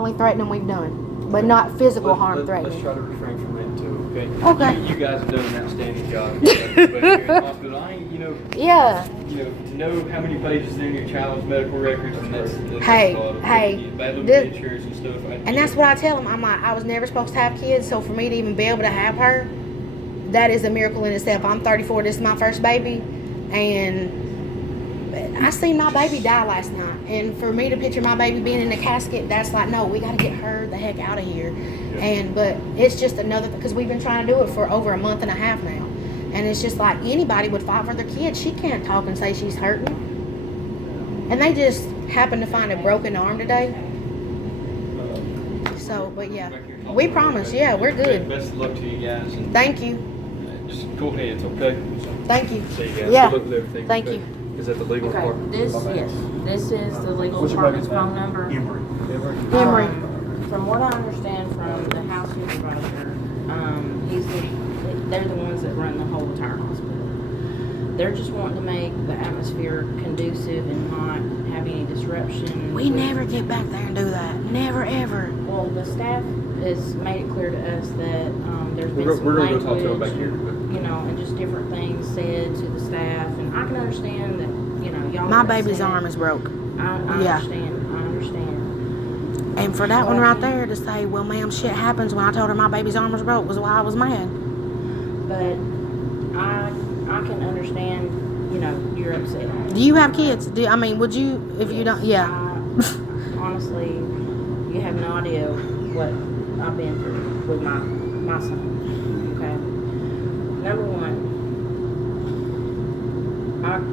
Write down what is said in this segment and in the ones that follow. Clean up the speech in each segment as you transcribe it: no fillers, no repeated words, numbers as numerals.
only threatening we've done. But not physical harm threatening. Let's try to refrain from that too, okay? Okay. You guys have done an outstanding job. But here in the hospital, I ain't, Yeah. To know how many pages are in your child's medical records, and that's Hey, bad little this- insurance and stuff. And that's what I tell them. I'm like, I was never supposed to have kids, so for me to even be able to have her, that is a miracle in itself. I'm 34. This is my first baby, and I seen my baby die last night. And for me to picture my baby being in the casket, that's like, no, we got to get her the heck out of here. Yeah. But it's just another, because we've been trying to do it for over a month and a half now. And it's just like anybody would fight for their kid. She can't talk and say she's hurting. And they just happened to find a broken arm today. So, but yeah, we promise. Yeah, we're good. Best of luck to you guys. And Thank you. just go ahead, it's okay? Thank you. See you guys. Yeah. Good luck with everything, Thank okay? you. Is that the legal Okay, part? this is the legal What's your department's baby's phone name? number. Emory. From what I understand from the house supervisor, they're the ones that run the whole entire hospital. They're just wanting to make the atmosphere conducive and not have any disruption. We never get back there and do that. Never, ever. Well, the staff has made it clear to us that there's been some We're going to language, go talk to them back here. But and just different things said to the staff. And I can understand that, y'all. My are baby's upset. arm is broke. I Yeah. understand. I understand. And for that one right there to say, well, ma'am, shit happens when I told her my baby's arm was broke was why I was mad. But I can understand, you're upset. Do you have kids? Would you, if you don't, yeah. Honestly, you have no idea what I've been through with my son. Okay. Number one,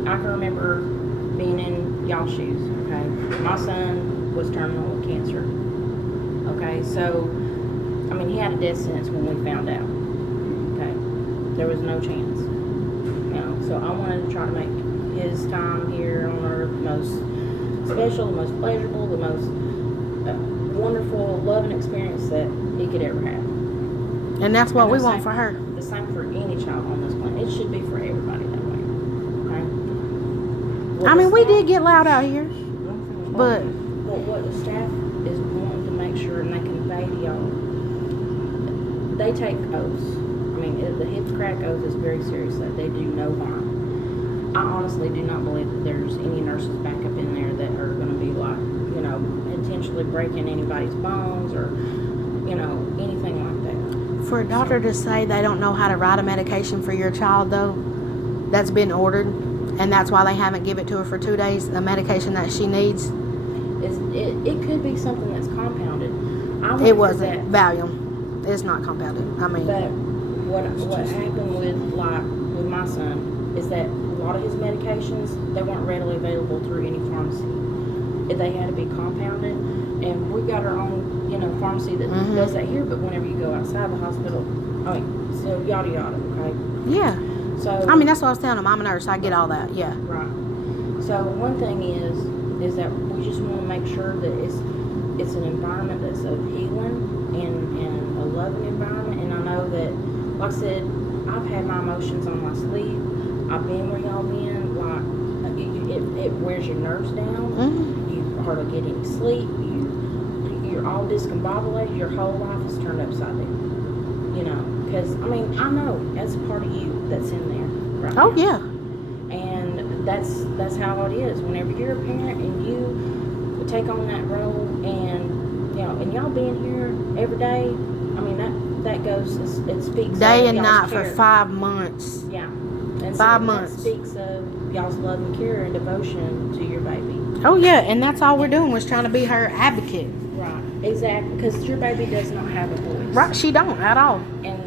I can remember being in y'all's shoes. Okay. My son was terminal with cancer. Okay. So, he had a death sentence when we found out. Okay. There was no chance. So I wanted to try to make his time here on earth the most special, the most pleasurable, the most wonderful, loving experience that he could ever have. And that's what And we the want same- for her. The same for any child on this planet. It should be for everybody that way. Okay? We did get loud out here. But what the staff is wanting to make sure and they convey to y'all, they take oaths. The Hippocratic oath is very serious. That they do no harm. I honestly do not believe that there's any nurses back up in there that are going to be like, intentionally breaking anybody's bones or, anything like that. for a doctor to say they don't know how to write a medication for your child, though, that's been ordered, and that's why they haven't given it to her for 2 days, the medication that she needs. It could be something that's compounded. It wasn't Valium. It's not compounded. But what happened with my son is that a lot of his medications, they weren't readily available through any pharmacy. They had to be compounded, and we got our own pharmacy that does that here. But whenever you go outside the hospital, so yada yada. Okay. Yeah. So that's what I was telling them. I'm a nurse. I get all that. Yeah. right. So one thing is that we just want to make sure that it's an environment that's of healing and a loving environment. And I know that, like I said, I've had my emotions on my sleeve. I've been where y'all been. It wears your nerves down. You hardly get any sleep. You're all discombobulated. Your whole life is turned upside down. Because I know that's a part of you that's in there. Right Oh now. yeah. And that's how it is. Whenever you're a parent and you take on that role, and and y'all being here every day, that goes. It speaks Day of and y'all's night care. for 5 months. Yeah. And 5 that months. speaks of y'all's love and care and devotion to your baby. Oh yeah, and that's all we're doing was trying to be her advocate. Right. Exactly. Because your baby does not have a voice. Right, she don't at all. And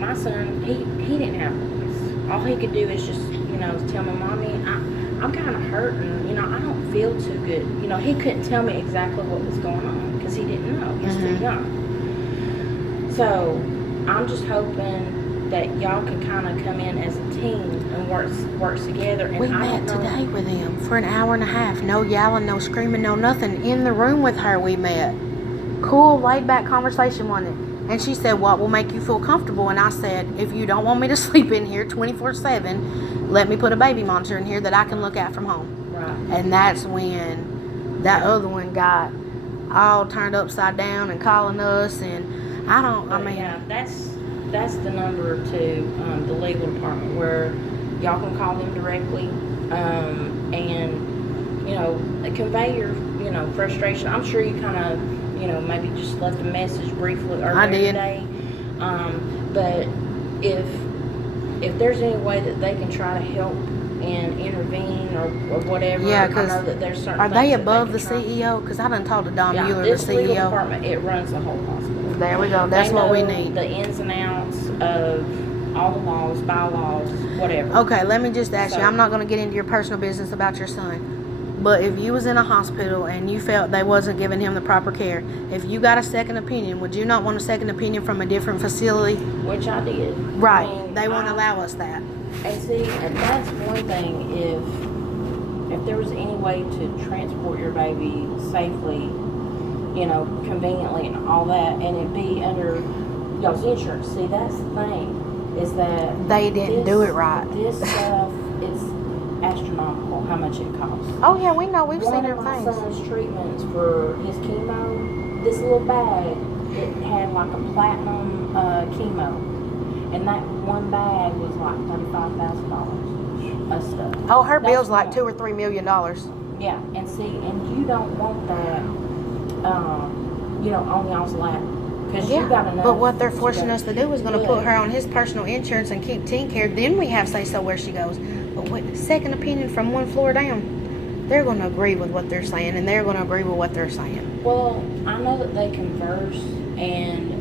my son, he didn't have a voice. All he could do is just tell me, Mommy, I'm kind of hurting. I don't feel too good. He couldn't tell me exactly what was going on because he didn't know. He's too young. So I'm just hoping that y'all can kind of come in as a team and work together. And We met today with him for an hour and a half. No yelling, no screaming, no nothing. In the room with her, we met. Cool, laid back conversation, wasn't it? And she said, what will make you feel comfortable? And I said, if you don't want me to sleep in here 24/7, let me put a baby monitor in here that I can look at from home. Right. And that's when that other one got all turned upside down and calling us, and I mean, yeah, that's the number to the legal department where y'all can call them directly, and convey your frustration. I'm sure you kind of maybe just left a message briefly earlier today, but if there's any way that they can try to help and intervene or whatever, yeah, I know that there's certain are things they that above the can try. CEO? Because I done talked to Don Yeah, Mueller, the this legal CEO. department, it runs the whole hospital. There we go. That's They what we know need. the ins and outs of all the laws, bylaws, whatever. Okay, let me just ask you. So- I'm not going to get into your personal business about your son. But if you was in a hospital and you felt they wasn't giving him the proper care, if you got a second opinion, would you not want a second opinion from a different facility? Which I did. Right. I mean, They won't allow us that. And see, and that's one thing. If there was any way to transport your baby safely, conveniently and all that, and it be under y'all's insurance. See, that's the thing, is that They didn't do it right. This stuff is astronomical. How much it costs. Oh yeah, we know. We've seen One her of my things. son's treatments for his chemo, this little bag, it had like a platinum chemo, and that one bag was like $35,000 of stuff. Oh, her That's bill's like one. $2 or $3 million. Yeah, and see, and you don't want that, on y'all's lap, because you got enough. But what they're that you forcing got- us to do is going to Yeah. put her on his personal insurance and keep teen care. Then we have say so where she goes. But what second opinion from one floor down? They're going to agree with what they're saying, and they're going to agree with what they're saying. Well, I know that they converse, and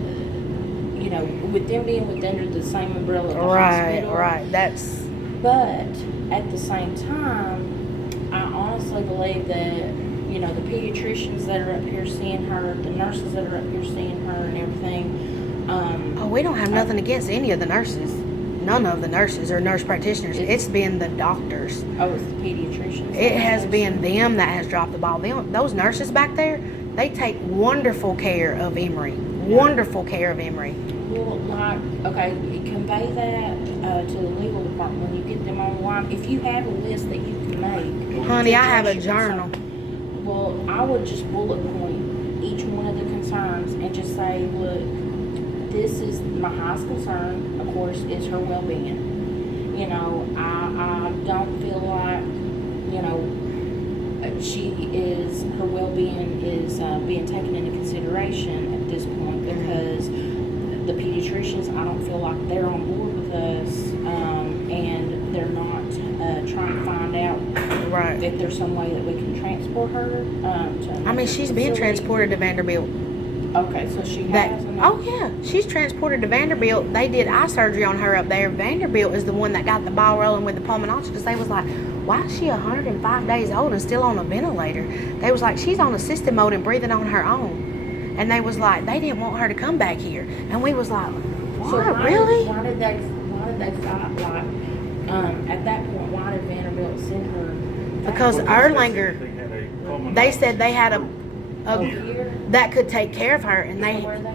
with them being under the same umbrella of the hospital. Right. That's. But at the same time, I honestly believe that the pediatricians that are up here seeing her, the nurses that are up here seeing her, and everything. Oh, we don't have nothing against any of the nurses. None of the nurses or nurse practitioners. It's been the doctors. Oh, it's the pediatricians. It has been them that has dropped the ball. Those nurses back there, they take wonderful care of Emery. Wonderful care of Emery. Well, convey that to the legal department when you get them online. If you have a list that you can make. Honey, to I have a address your journal. concern. Well, I would just bullet point each one of the concerns and just say, look, this is my highest concern, of course, is her well-being. I don't feel like, her well-being is being taken into consideration at this point, because the pediatricians, I don't feel like they're on board with us, and they're not trying to find out if there's some way that we can transport her to another She's being facility. transported to Vanderbilt. Okay, so she has. Oh yeah, she's transported to Vanderbilt. They did eye surgery on her up there. Vanderbilt is the one that got the ball rolling with the pulmonologist, because they was like, why is she 105 days old and still on a ventilator? They was like, she's on assisted mode and breathing on her own. And they was like, they didn't want her to come back here. And we was like, what? So Really? Why did they fight? Like, at that point, why did Vanderbilt send her? back? Because Erlanger, they said they had a Here? that could take care of her, and Where are they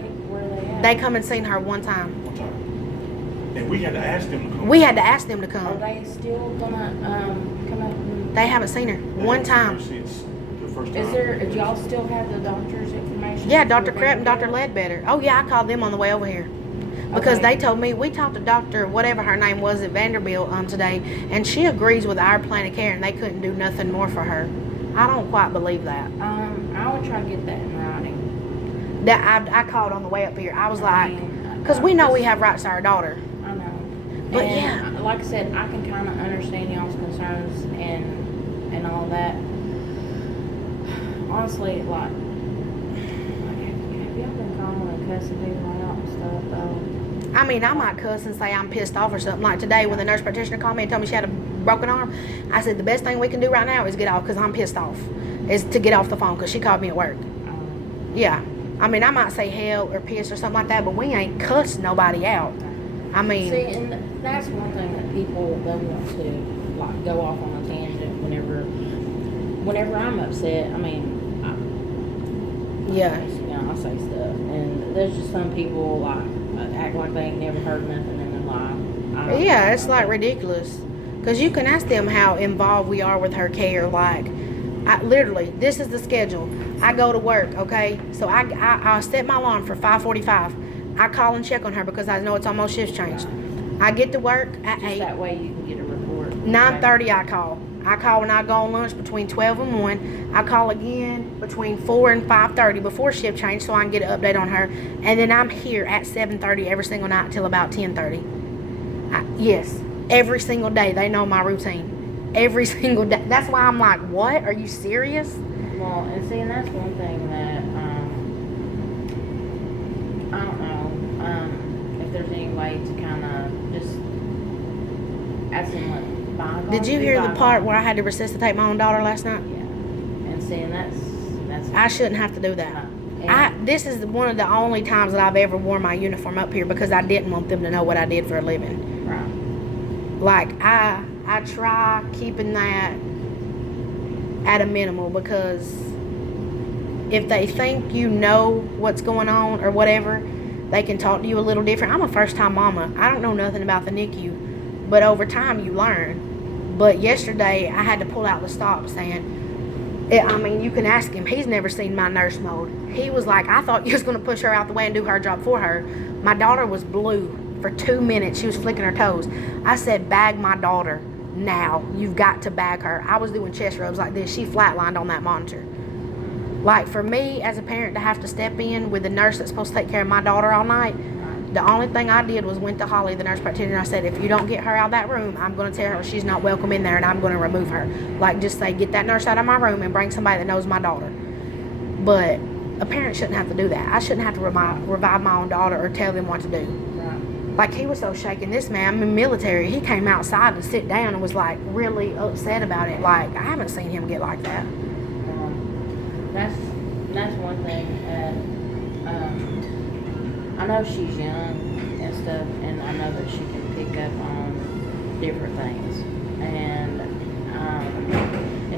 at? they come and seen her one time. And we had to ask them to come. We had to ask them to Are come. they still gonna come up? And, They haven't seen her one time. Since the first time. is there? Do y'all still have the doctor's information? Yeah, for Dr. Crep and Dr. Vanderbilt? Ledbetter. Oh yeah, I called them on the way over here. Because Okay. they told me, we talked to Dr. whatever her name was at Vanderbilt today, and she agrees with our plan of care, and they couldn't do nothing more for her. I don't quite believe that. I would try to get that in writing. That I called on the way up here. I was like, because we know we have rights to our daughter. I know. But and like I said, I can kind of understand y'all's concerns and all that. Honestly, like, have y'all been calling and cussing people out and stuff though? I mean, I might cuss and say I'm pissed off or something. Like today when the nurse practitioner called me and told me she had a broken arm, I said the best thing we can do right now is get off, because I'm pissed off. Is to get off the phone, because she called me at work. Yeah. I mean, I might say hell or piss or something like that, but we ain't cussed nobody out. I mean, See, and that's one thing that people they want to like go off on a tangent whenever I'm upset. I mean, yeah. I say stuff, and there's just some people like act like they ain't never heard nothing in their life. Yeah, it's like ridiculous. Because you can ask them how involved we are with her care. Like, literally, this is the schedule. I go to work, okay? So I set my alarm for 5:45. I call and check on her because I know it's almost shift changed. I get to work at Just 8. that way you can get a report. 9:30 I call. I call when I go on lunch between 12 and 1. I call again between 4 and 5:30 before shift change so I can get an update on her. And then I'm here at 7:30 every single night until about 10:30. Yes, every single day. They know my routine. Every single day. That's why I'm like, what? Are you serious? Well, and see, and that's one thing that, I don't know, if there's any way to kind of just add some, like, bygones. Did you hear the part where I had to resuscitate my own daughter last night? Yeah. And see, and that's. I shouldn't have to do that. This is one of the only times that I've ever worn my uniform up here because I didn't want them to know what I did for a living. Right. Like, I try keeping that at a minimal because if they think you know what's going on or whatever, they can talk to you a little different. I'm a first-time mama. I don't know nothing about the Nicu, but over time you learn. But yesterday I had to pull out the stop saying, you can ask him. He's never seen my nurse mode. He was like, I thought you was going to push her out the way and do her job for her. My daughter was blue for 2 minutes. She was flicking her toes. I said, bag my daughter now. You've got to bag her. I was doing chest rubs like this. She flatlined on that monitor. Like, for me as a parent to have to step in with the nurse that's supposed to take care of my daughter all night, the only thing I did was went to Holly, the nurse practitioner. I said, if you don't get her out of that room, I'm going to tell her she's not welcome in there and I'm going to remove her. Like, just say, get that nurse out of my room and bring somebody that knows my daughter. But a parent shouldn't have to do that. I shouldn't have to revive my own daughter or tell them what to do. Right. Like, he was so shaken. This man, I'm in military, he came outside to sit down and was, like, really upset about it. Like, I haven't seen him get like that. That's one thing that, I know she's young and stuff, and I know that she can pick up on different things, and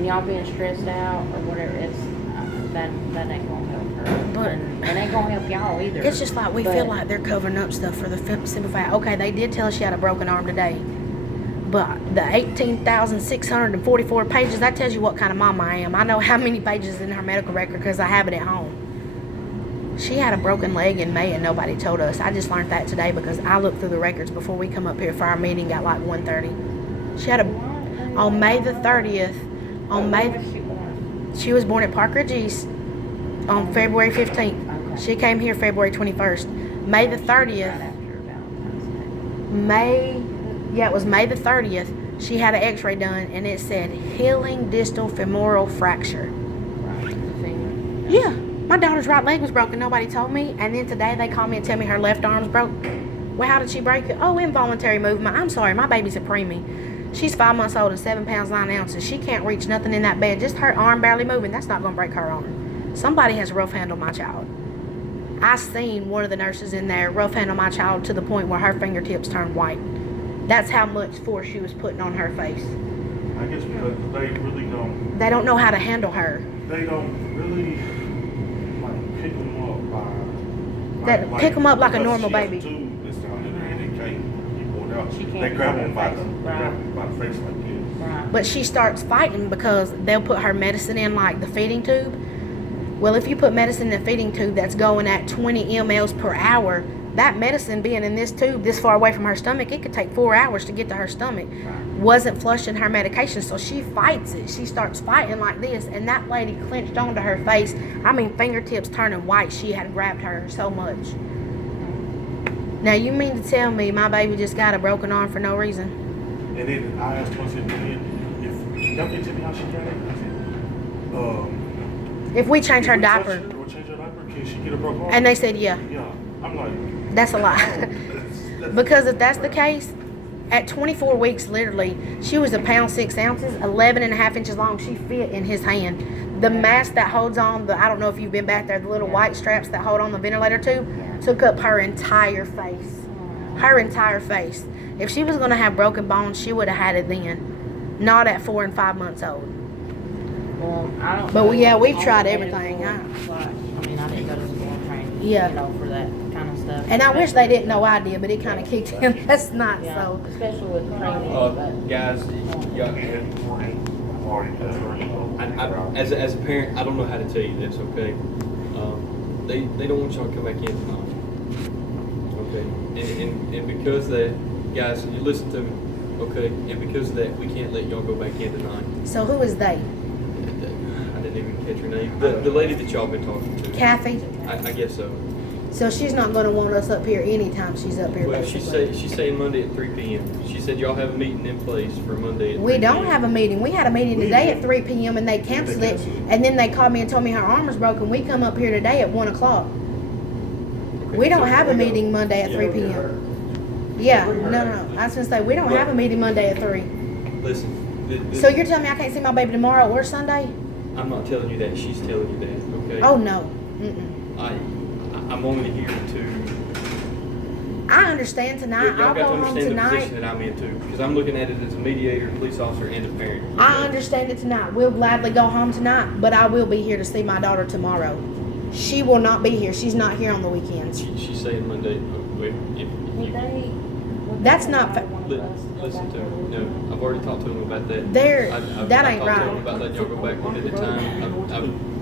y'all being stressed out or whatever, it's that ain't gonna help her, But and it ain't gonna help y'all either. it's just like we feel like they're covering up stuff for the simple fact. Okay, they did tell us she had a broken arm today, but the 18,644 pages, that tells you what kind of mama I am. I know how many pages in her medical record because I have it at home. She had a broken leg in May and nobody told us. I just learned that today because I looked through the records before we come up here for our meeting at like 1:30. She had on May the 30th, she was born at Park Ridge East on February 15th. She came here February 21st. May the 30th, it was May the 30th, she had an x-ray done and it said healing distal femoral fracture. Yeah. My daughter's right leg was broken. Nobody told me. And then today they call me and tell me her left arm's broke. Well, how did she break it? Oh, involuntary movement. I'm sorry. My baby's a preemie. She's 5 months old and 7 pounds 9 ounces. She can't reach nothing in that bed. Just her arm barely moving. That's not going to break her arm. Somebody has rough handled my child. I seen one of the nurses in there rough handle my child to the point where her fingertips turned white. That's how much force she was putting on her face. I guess because they really don't. They don't know how to handle her. They don't really pick them up Pick them up like a because normal she has baby. a tube that's down in there and they can't be pulled out. She can't They grab pull them her by face. the face like this. Right. But she starts fighting because they'll put her medicine in like the feeding tube. Well, if you put medicine in a feeding tube that's going at 20 mLs per hour, that medicine being in this tube this far away from her stomach, it could take 4 hours to get to her stomach. Wasn't flushing her medication, so she fights it. She starts fighting like this, and that lady clenched onto her face. I mean, fingertips turning white. She had grabbed her so much. Now, you mean to tell me my baby just got a broken arm for no reason? And then I asked one, I said, if y'all can tell me how she got it, I said, If we change her if we touch diaper. her or change her diaper, can she get a broken arm? And they said, yeah. Yeah. I'm like, That's a lie. that's Because if that's the case, at 24 weeks, literally, she was 1 pound 6 ounces, 11 and a half inches long. She fit in his hand. The mask that holds on I don't know if you've been back there, the little white straps that hold on the ventilator tube, took up her entire face. Her entire face. If she was going to have broken bones, she would have had it then. Not at 4 and 5 months old. Well, I don't. But know yeah, we've all tried the everything, medical, I didn't go to school and training. Yeah. For that kind of stuff. And I wish they didn't know I did, but it kind of kicked in. That's not Yeah, so. especially with training. But Guys, y'all, As a parent, I don't know how to tell you this, okay? They don't want y'all to come back in tonight. Okay? And because of that, guys, you listen to me, okay? And because of that, we can't let y'all go back in tonight. So who is they? I didn't even catch her name. The lady that y'all been talking to. Kathy? I guess so. So she's not going to want us up here anytime she's up here. Well, basically. she's saying Monday at 3 p.m. She said y'all have a meeting in place for Monday at 3 We don't p.m. have a meeting. We had a meeting today at 3 p.m. and they canceled it. And then they called me and told me her arm was broken. We come up here today at 1 o'clock. Okay, We don't so- have a meeting Monday at 3 p.m. Yeah, no. I was going to say, we don't have a meeting Monday at 3. Listen. So you're telling me I can't see my baby tomorrow or Sunday? I'm not telling you that. She's telling you that, okay? Oh, no. Mm-mm. I'm only here to... I understand tonight. Y'all I'll got to go home understand the tonight. position that I'm in too, because I'm looking at it as a mediator, police officer, and a parent. I understand it tonight. We'll gladly go home tonight, but I will be here to see my daughter tomorrow. She will not be here. She's not here on the weekends. She's saying Monday. Would they? That's not fa- Listen to her. No, I've already talked to them about that. That ain't I've talked to right. them about letting y'all go back one at a time.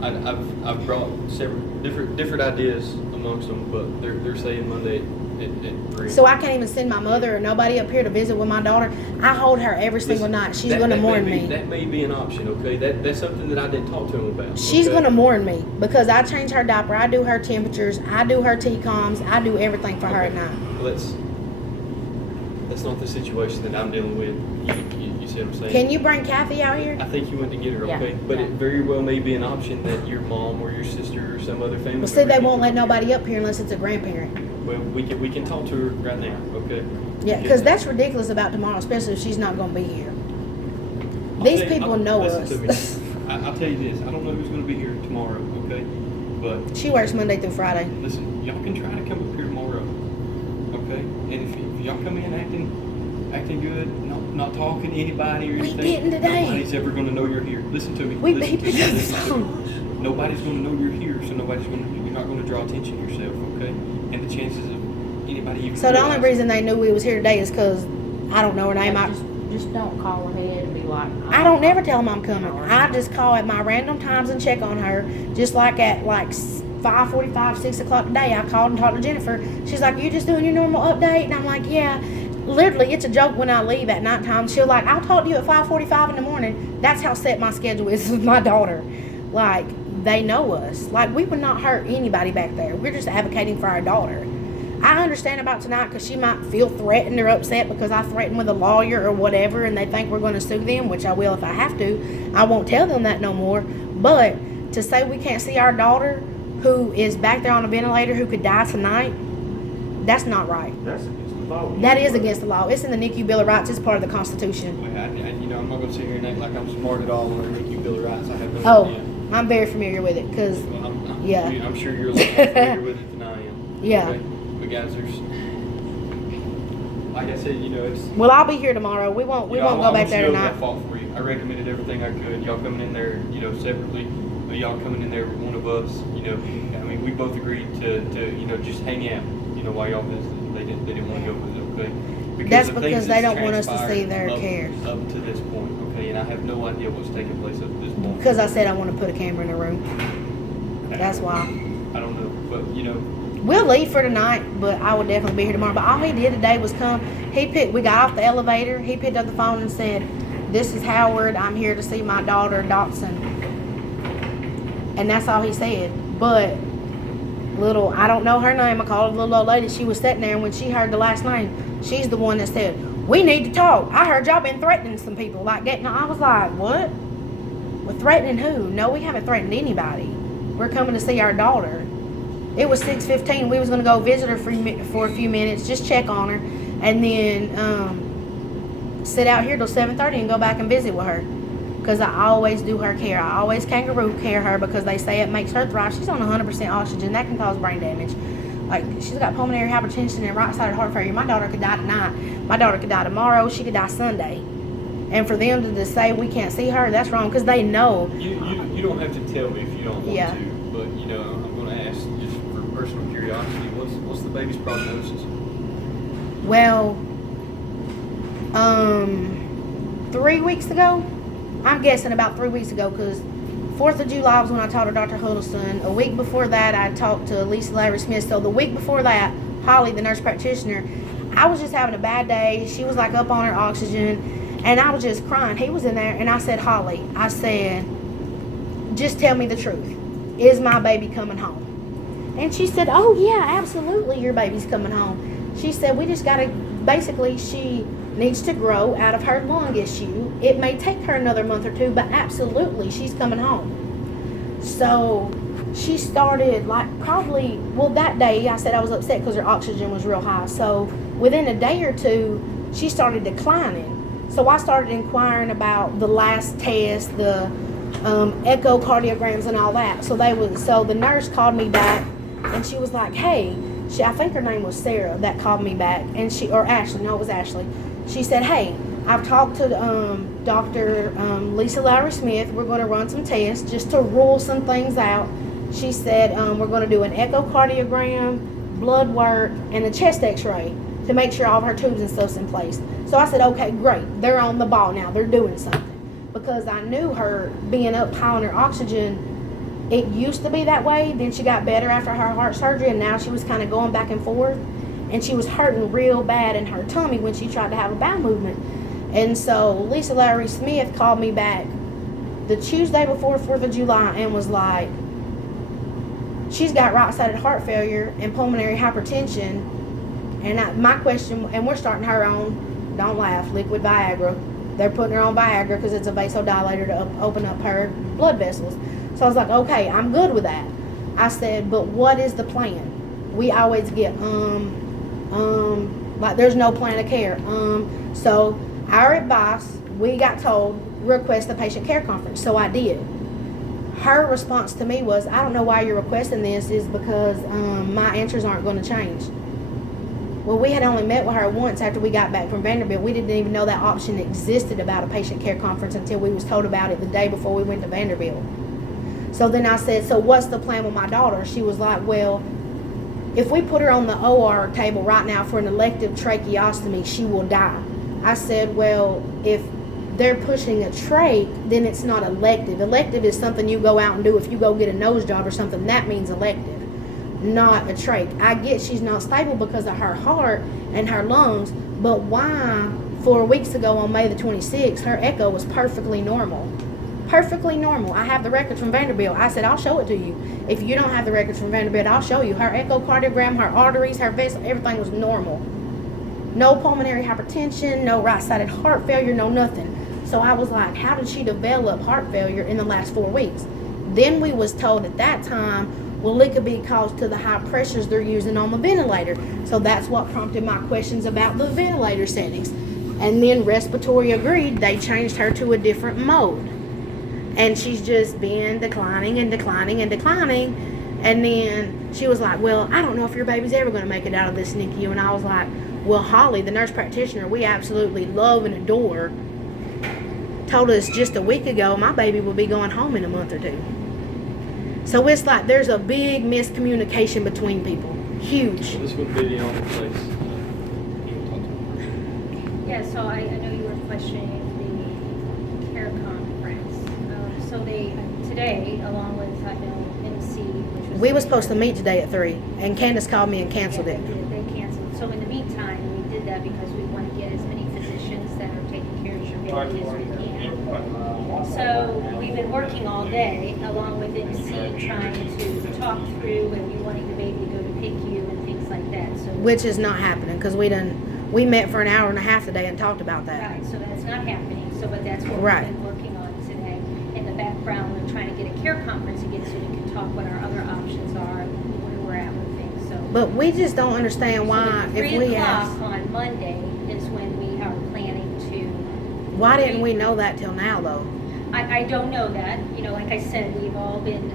I've brought several different ideas amongst them, but they're saying Monday at 3. So I can't even send my mother or nobody up here to visit with my daughter. I hold her every single night. She's going to mourn me. That may be an option, okay? That's something that I didn't talk to them about. She's okay? going to mourn me because I change her diaper. I do her temperatures. I do her T-coms. I do everything for her at night. Well, that's not the situation that I'm dealing with. You see what I'm saying? Can you bring Kathy out here? I think you went to get her, Yeah, okay? But yeah. it very well may be an option that your mom or your sister or some other family. Well, see, they member won't let can- nobody up here unless it's a grandparent. Well, we can talk to her right now, okay? Yeah, because that's ridiculous about tomorrow, especially if she's not going to be here. I'll These tell you- people know listen us. to me. I'll tell you this. I don't know who's going to be here tomorrow, okay? But She works Monday through Friday. listen, y'all can try to come up here tomorrow, okay? And if y'all come in acting good, not talking to anybody or We anything, didn't today. nobody's ever going to know you're here. Listen to me. We Listen to picked me. up the Listen to me. phone. Nobody's going to know you're here, so you're not going to draw attention to yourself, okay? And the chances of anybody even So the only realizing- reason they knew we was here today is because I don't know her name. Just don't call ahead and be like. I don't never tell them I'm coming. I just call at my random times and check on her. Just like at 5:45, 6 o'clock today, I called and talked to Jennifer. She's like, "You just doing your normal update?" And I'm like, "Yeah." Literally, it's a joke when I leave at nighttime. She'll like, "I'll talk to you at 5:45 in the morning." That's how set my schedule is with my daughter. Like, they know us. Like, we would not hurt anybody back there. We're just advocating for our daughter. I understand about tonight because she might feel threatened or upset because I threatened with a lawyer or whatever and they think we're going to sue them, which I will if I have to. I won't tell them that no more. But to say we can't see our daughter who is back there on a ventilator who could die tonight, that's not right. That's against the law. That is against the law. It's in the Nicu Bill of Rights. It's part of the Constitution. Well, I'm not going to sit here and act like I'm smart at all on the Nicu Bill of Rights. I have no Oh, idea. I'm very familiar with it because, Well, yeah. I'm sure you're a lot more familiar with it than I am. Yeah. Okay? But guys, like I said, it's. well, I'll be here tomorrow. We won't go back there I tonight. fought for you. I recommended everything I could. Y'all coming in there, separately. Y'all coming in there with one of us. I mean, we both agreed to just hang out. While y'all visited. They didn't want to go visit. Okay. That's of because things they that's don't want us to see transpired their care. up to this point. Okay, and I have no idea what's taking place up to this point. Because I said I want to put a camera in the room. That's why. I don't know, but We'll leave for tonight, but I will definitely be here tomorrow. But all he did today was come. We got off the elevator. He picked up the phone and said, "This is Howard. I'm here to see my daughter, Dotson." And that's all he said. But I don't know her name. I called her the little old lady. She was sitting there, and when she heard the last name, she's the one that said, "We need to talk. I heard y'all been threatening some people." I was like, "What? We're threatening who? No, we haven't threatened anybody. We're coming to see our daughter." It was 6:15. We was going to go visit her for a few minutes, just check on her, and then sit out here till 7:30 and go back and visit with her. Because I always do her care. I always kangaroo care her because they say it makes her thrive. She's on 100% oxygen. That can cause brain damage. Like, she's got pulmonary hypertension and right-sided heart failure. My daughter could die tonight. My daughter could die tomorrow. She could die Sunday. And for them to just say we can't see her, that's wrong because they know. You don't have to tell me if you don't want Yeah. to, but I'm going to ask just for personal curiosity. What's the baby's prognosis? Well, 3 weeks ago, I'm guessing about 3 weeks ago, because 4th of July was when I talked to Dr. Huddleston. A week before that, I talked to Lisa Larry Smith. So the week before that, Holly, the nurse practitioner, I was just having a bad day. She was like up on her oxygen, and I was just crying. He was in there, and I said, Holly, I said, just tell me the truth. Is my baby coming home? And she said, oh yeah, absolutely, your baby's coming home. She said, we just gotta, basically, she needs to grow out of her lung issue. It may take her another month or two, but absolutely, she's coming home. So she started probably, that day I said I was upset because her oxygen was real high. So within a day or two, she started declining. So I started inquiring about the last test, the echocardiograms and all that. So the nurse called me back, and she was like, hey, I think her name was Sarah that called me back, and or Ashley, no, it was Ashley. She said, hey, I've talked to Dr. Lisa Lowry Smith. We're going to run some tests just to rule some things out. She said, we're going to do an echocardiogram, blood work, and a chest x-ray to make sure all of her tubes and stuff's in place. So I said, okay, great. They're on the ball now. They're doing something. Because I knew her being up high on her oxygen, it used to be that way. Then she got better after her heart surgery, and now she was kind of going back and forth. And she was hurting real bad in her tummy when she tried to have a bowel movement. And so Lisa Larry Smith called me back the Tuesday before 4th of July and was like, she's got right-sided heart failure and pulmonary hypertension. And my question, and we're starting her on, don't laugh, liquid Viagra. They're putting her on Viagra because it's a vasodilator to open up her blood vessels. So I was like, okay, I'm good with that. I said, but what is the plan? We always get, like there's no plan of care. So our advice, we got told, request the patient care conference. So I did. Her response to me was, I don't know why you're requesting this, is because my answers aren't going to change. Well, we had only met with her once after we got back from Vanderbilt. We didn't even know that option existed about a patient care conference until we was told about it the day before we went to Vanderbilt. So then I said, so what's the plan with my daughter? She was like, well, if we put her on the OR table right now for an elective tracheostomy, she will die. I said, well, if they're pushing a trach, then it's not elective. Elective is something you go out and do if you go get a nose job or something. That means elective, not a trach. I get she's not stable because of her heart and her lungs, but why 4 weeks ago on May the 26th, her echo was perfectly normal. Perfectly normal. I have the records from Vanderbilt. I said, I'll show it to you. If you don't have the records from Vanderbilt, I'll show you. Her echocardiogram, her arteries, her vessel, everything was normal. No pulmonary hypertension, no right-sided heart failure, no nothing. So I was like, how did she develop heart failure in the last 4 weeks? Then we was told at that time, well, it could be caused to the high pressures they're using on the ventilator. So that's what prompted my questions about the ventilator settings. And then respiratory agreed, they changed her to a different mode. And she's just been declining and declining and declining. And then she was like, well, I don't know if your baby's ever going to make it out of this NICU. And I was like, well, Holly, the nurse practitioner we absolutely love and adore, told us just a week ago my baby will be going home in a month or two. So it's like there's a big miscommunication between people. Huge. So this would be the only place. Yeah, so I know you were questioning the care conference. So they, today, along with, I know, MC, which was... We were supposed to meet today at 3, and Candace called me and canceled it. They canceled. So in the meantime, we did that because we want to get as many physicians that are taking care of your baby as we can. So we've been working all day, along with MC, trying to talk through and you wanting the baby to go to PICU and things like that. So Which is not happening, because we met for an hour and a half today and talked about that. right, so that's not happening. So, but that's what Right. we've been working on today. In the background, we're trying to get a care conference again so we can talk what our other options are, where we're at with things. So, But we just don't understand why, so if 3 we o'clock asked, on Monday is when we are planning to. why didn't we know that till now, though? I don't know that. You know, like I said, we've all been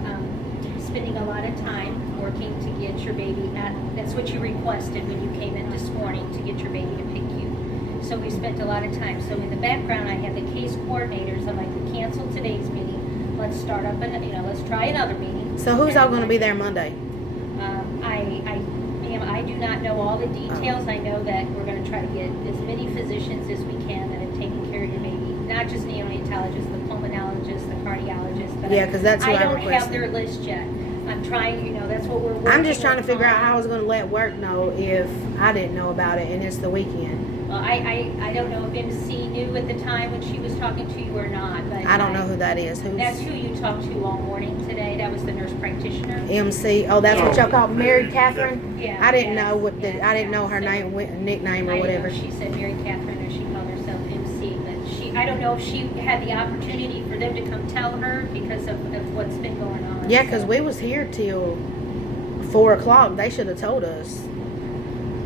spending a lot of time working to get your baby at, that's what you requested when you came in this morning, to get your baby to PICU. So we spent a lot of time. So in the background, I have the case coordinators. I'm like, we cancel today's meeting. Let's start up, let's try another meeting. So who's all going to be there Monday? Ma'am, I do not know all the details. I know that we're going to try to get as many physicians as we can that have taken care of your baby, not just neonatologists, the pulmonologist, the cardiologist, but Yeah, 'cause that's who I don't have requested. their list yet. I'm trying, you know, that's what we're working I'm just trying to figure out on. how I was going to let work know if I didn't know about it and it's the weekend. Well, I don't know if MC knew at the time when she was talking to you or not, but I don't know who that is. That's Who's who you talked to all morning today. That was the nurse practitioner. MC? Oh, that's what y'all call Mary Yeah. Catherine? Yeah. I didn't yes, know what yes, I didn't know yes. her So, nickname or I whatever. know she said Mary Catherine, or she called herself MC, but I don't know if she had the opportunity for them to come tell her because of what's been going on. Yeah, because so. we was here till 4 o'clock. They should have told us.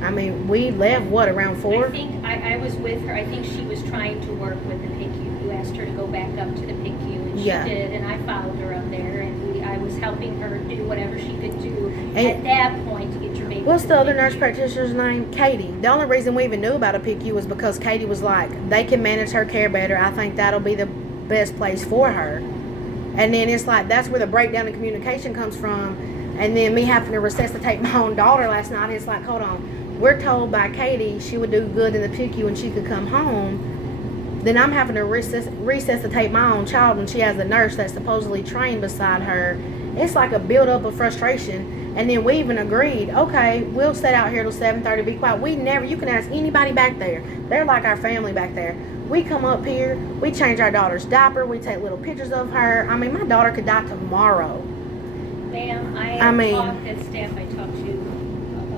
I mean, we left, what, around 4? I think I was with her. I think she was trying to work with the PICU. You asked her to go back up to the PICU, and Yeah. she did, and I followed her up there, and I was helping her do whatever she could do Hey. at that point to get your baby. What's to the other PICU. nurse practitioner's name? Katie. The only reason we even knew about a PICU was because Katie was like, they can manage her care better. I think that'll be the best place for her. And then it's like, that's where the breakdown in communication comes from. And then me having to resuscitate my own daughter last night, it's like, hold on. We're told by Katie she would do good in the PICU and she could come home. Then I'm having to resuscitate my own child when she has a nurse that's supposedly trained beside her. It's like a buildup of frustration. And then we even agreed, okay, we'll sit out here till 7:30, be quiet. You can ask anybody back there. They're like our family back there. We come up here, we change our daughter's diaper, we take little pictures of her. I mean, my daughter could die tomorrow. Ma'am, I mean- talked at staff I talk to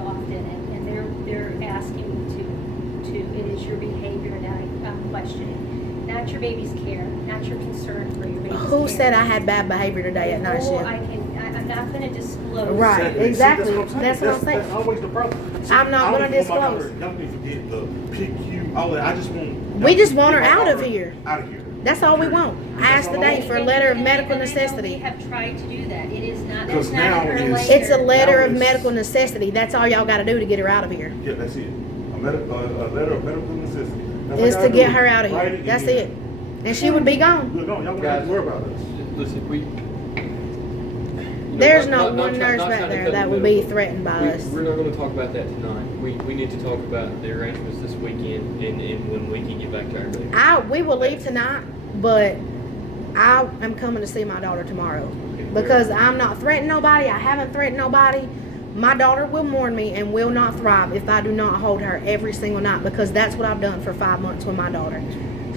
often, and they're asking me to it is your behavior that I'm questioning, not your baby's care, not your concern for your baby's care. Who said I had bad behavior today at night Oh, shift? I'm not going to disclose. Right. Exactly. That's what I'm saying. That's always the problem. I'm not I don't gonna even want my disclose. daughter- Y'all need to forget the PICU, all that. I just want. We just want her get my out of daughter here. Out of here. That's all we want. I That's asked all I today want. for a letter of And medical I know necessity. We have tried to do that. It is not. Because That's not now an it's- Erlanger. It's a letter Now of it's- medical necessity. That's all y'all got to do to get her out of here. Yeah, that's it. A letter of medical necessity. That's Is all to y'all get do. her out of Write here. in That's there. it. And she would be gone. Look, no, y'all won't have Guys, to worry about us. Listen, There's not one nurse back there that would be threatened by us. We're not going to talk about that tonight. We need to talk about the arrangements this weekend and when we can get back to our day. We will leave tonight, but I am coming to see my daughter tomorrow. Because I'm not threatening nobody. I haven't threatened nobody. My daughter will mourn me and will not thrive if I do not hold her every single night, because that's what I've done for 5 months with my daughter.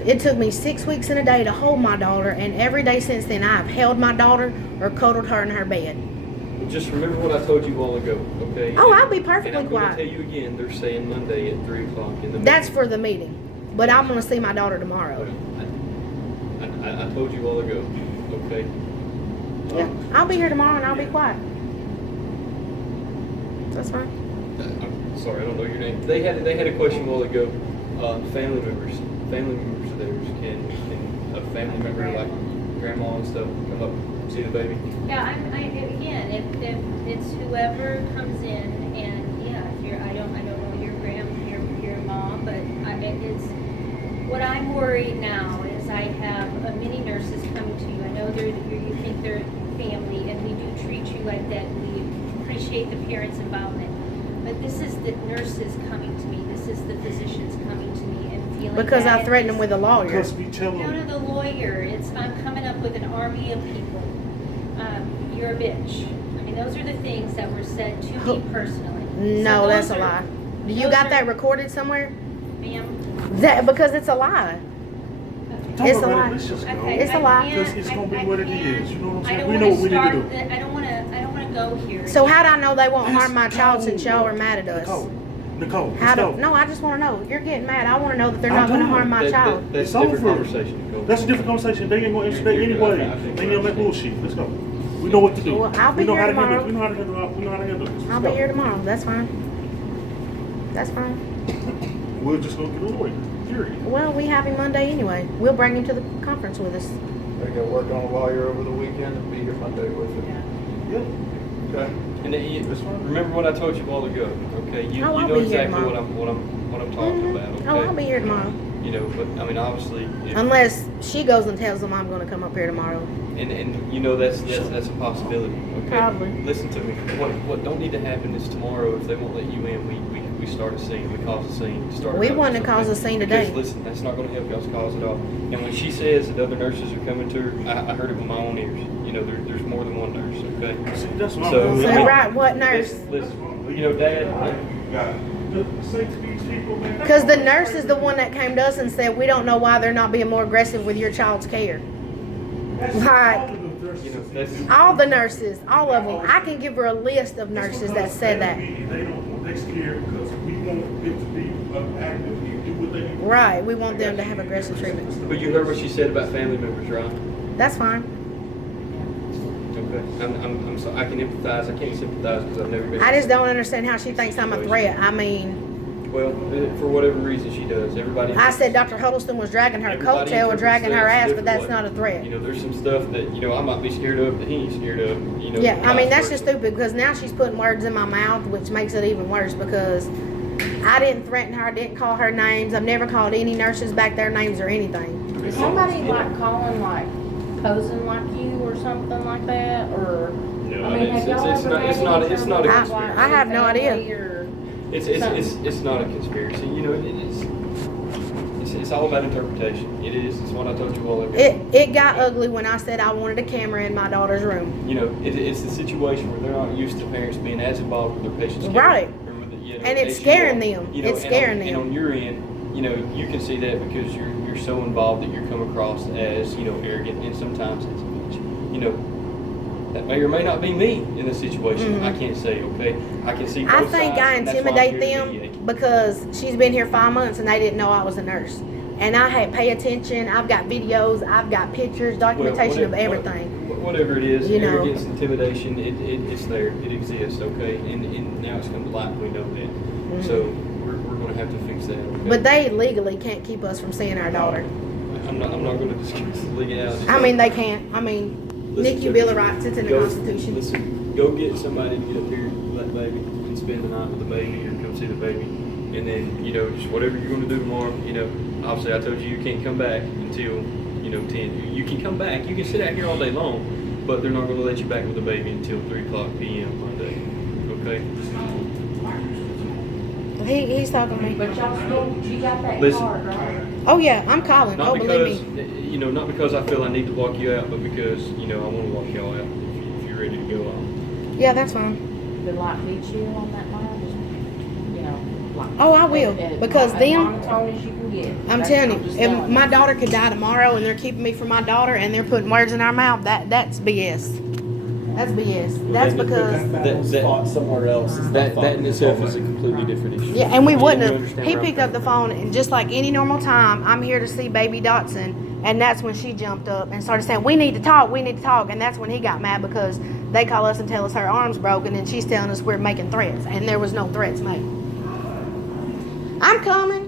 It took me 6 weeks in a day to hold my daughter, and every day since then I've held my daughter or cuddled her in her bed. Just remember what I told you a while ago, okay? Oh, I'll be perfectly And I'm going to quiet. tell you again, they're saying Monday at 3 o'clock in the morning. That's for the meeting. But I'm going to see my daughter tomorrow. I told you a while ago, okay? Yeah. I'll be here tomorrow and I'll be quiet. That's fine. I'm sorry, I don't know your name. They had a question a while ago. Family members of theirs, can a family member like grandma and stuff come up see the baby? Yeah, again, if it's whoever comes in, and yeah, if you're, I don't know your mom, but it's what I'm worried now is I have many nurses coming to you. I know you think they're family, and we do treat you like that. We appreciate the parents' involvement, but this is the nurses coming to me. This is the physicians coming to me and feeling Because I bad. threatened him with a lawyer. Because we tell No, them. the lawyer. I'm coming up with an army of people. You're a bitch. I mean, those are the things that were said to me personally. No, So that's those a are- lie. You those got are- that recorded somewhere? Ma'am. Because it's a lie. Talk It's a about lie. it. Let's just go. Okay, It's a lie. Because it's gonna be what it is. You know what I'm I saying? don't We wanna know what we need to start do. I don't want to go here. So how'd I know they won't Let's harm my child go. since y'all are mad at us? Nicole, How let's do? go. No, I just want to know. You're getting mad. I want to know that they're I'm not going to done. harm my child. That's It's a different over. conversation. Nicole. That's a different conversation. They ain't gonna answer that You're good. anyway. I think They we're ain't gonna make understanding. bullshit. Let's go. We know what to do. Well, I'll be we know here how to tomorrow. handle it. We know how to handle it. We know how to handle this. I'll be here tomorrow. That's fine. That's fine. We'll just go get a lawyer. Period. Well, we have him Monday anyway. We'll bring him to the conference with us. They go work on a lawyer over the weekend and be here Monday with it. Yeah. Okay. And then That's fine. remember what I told you a while ago, okay? You Oh, I'll know be here exactly tomorrow. what I'm talking about, okay? Oh, I'll be here tomorrow. You know, but I mean, obviously, if, Unless she goes and tells them I'm going to come up here tomorrow. and you know that's a possibility, okay? Probably. Listen to me. What don't need to happen is tomorrow if they won't let you in, we we start a scene, we cause a scene. Start We running want to cause a something. scene today. Because listen, that's not going to help y'all's cause at all. And when she says that other nurses are coming to her, I heard it with my own ears. You know, there's more than one nurse, okay? See, that's what So, I'm So, I mean, right, what nurse? Listen, you know, Dad, Say to these people, man. Because the nurse is the one that came to us and said, we don't know why they're not being more aggressive with your child's care. Like, you know, that's... all the nurses, all of them. I can give her a list of nurses that said that. They scared because we want them to be active and do what they do. Right, we want them to have aggressive treatment. But you heard what she said about family members, right? That's fine. Okay. I'm sorry. I can empathize. I can't sympathize because I've never been... I just don't understand how she thinks I'm a threat. I mean, Well, for whatever reason she does. Everybody... I said Dr. Huddleston was dragging her Everybody coattail or interprets dragging her things ass, but that's differently. not a threat. You know, there's some stuff that, you know, I might be scared of that he ain't scared of. You know, Yeah, I mean, that's vice just versa. stupid because now she's putting words in my mouth, which makes it even worse because I didn't threaten her, I didn't call her names. I've never called any nurses back their names or anything. Is somebody like calling like posing like you or something like that, or? No, I mean, have y'all it's ever not- had it's not- any it's trouble not a with, conspiracy. I have no idea. family or It's not a conspiracy. You know, it's all about interpretation. It is. It's what I told you all ago. It got ugly when I said I wanted a camera in my daughter's room. You know, it's the situation where they're not used to parents being as involved with their patients' care. Right. Or with the, you know, And it's as you scaring are. them. You know, It's and scaring on, them. And on your end, you know, you can see that because you're so involved that you come across as, you know, arrogant and sometimes as a bitch. You know, that may or may not be me in this situation. Mhm. I can't say, okay? I can see both I think sides, I and that's why I'm intimidate here to them mediate. because she's been here 5 months and they didn't know I was a nurse. And I had pay attention. I've got videos. I've got pictures, documentation of everything. Whatever it is, You know. arrogance, intimidation, it's there. It exists, okay? And now it's come to light. We know that. So we're going to have to fix that. Okay? But they legally can't keep us from seeing our daughter. I'm not going to discuss the legality. I mean, they can't. I mean, Listen Nicu to Bill me. of Rights, it's in the Go- Constitution. Listen, go get somebody to get up here with that baby and spend the night with the baby or come see the baby. And then, you know, just whatever you're going to do tomorrow, you know, obviously I told you can't come back until, you know, 10. You can come back. You can sit out here all day long, but they're not going to let you back with the baby until 3 o'clock p.m. Monday. Okay? He's talking to me. But y'all still, you got that Listen. card, right? Oh, yeah, I'm calling. Not Oh, believe because, me. you know, not because I feel I need to walk you out, but because, you know, I want to walk y'all out if you're ready to go on. Yeah, that's fine. But like be chill on that line, just, you know, like. Oh, I will, because as them- monotone as you can get. I'm That's- telling you, just if telling my you. daughter could die tomorrow and they're keeping me from my daughter and they're putting words in our mouth, that's BS. That's BS. That's because, That- Thought somewhere else. is That not in itself is a completely different issue. yeah, and we You wouldn't understand have. He where I'm picked up the coming phone and just like any normal time, I'm here to see baby Dotson. And that's when she jumped up and started saying, we need to talk. And that's when he got mad because they call us and tell us her arm's broken and she's telling us we're making threats. And there was no threats made. I'm coming.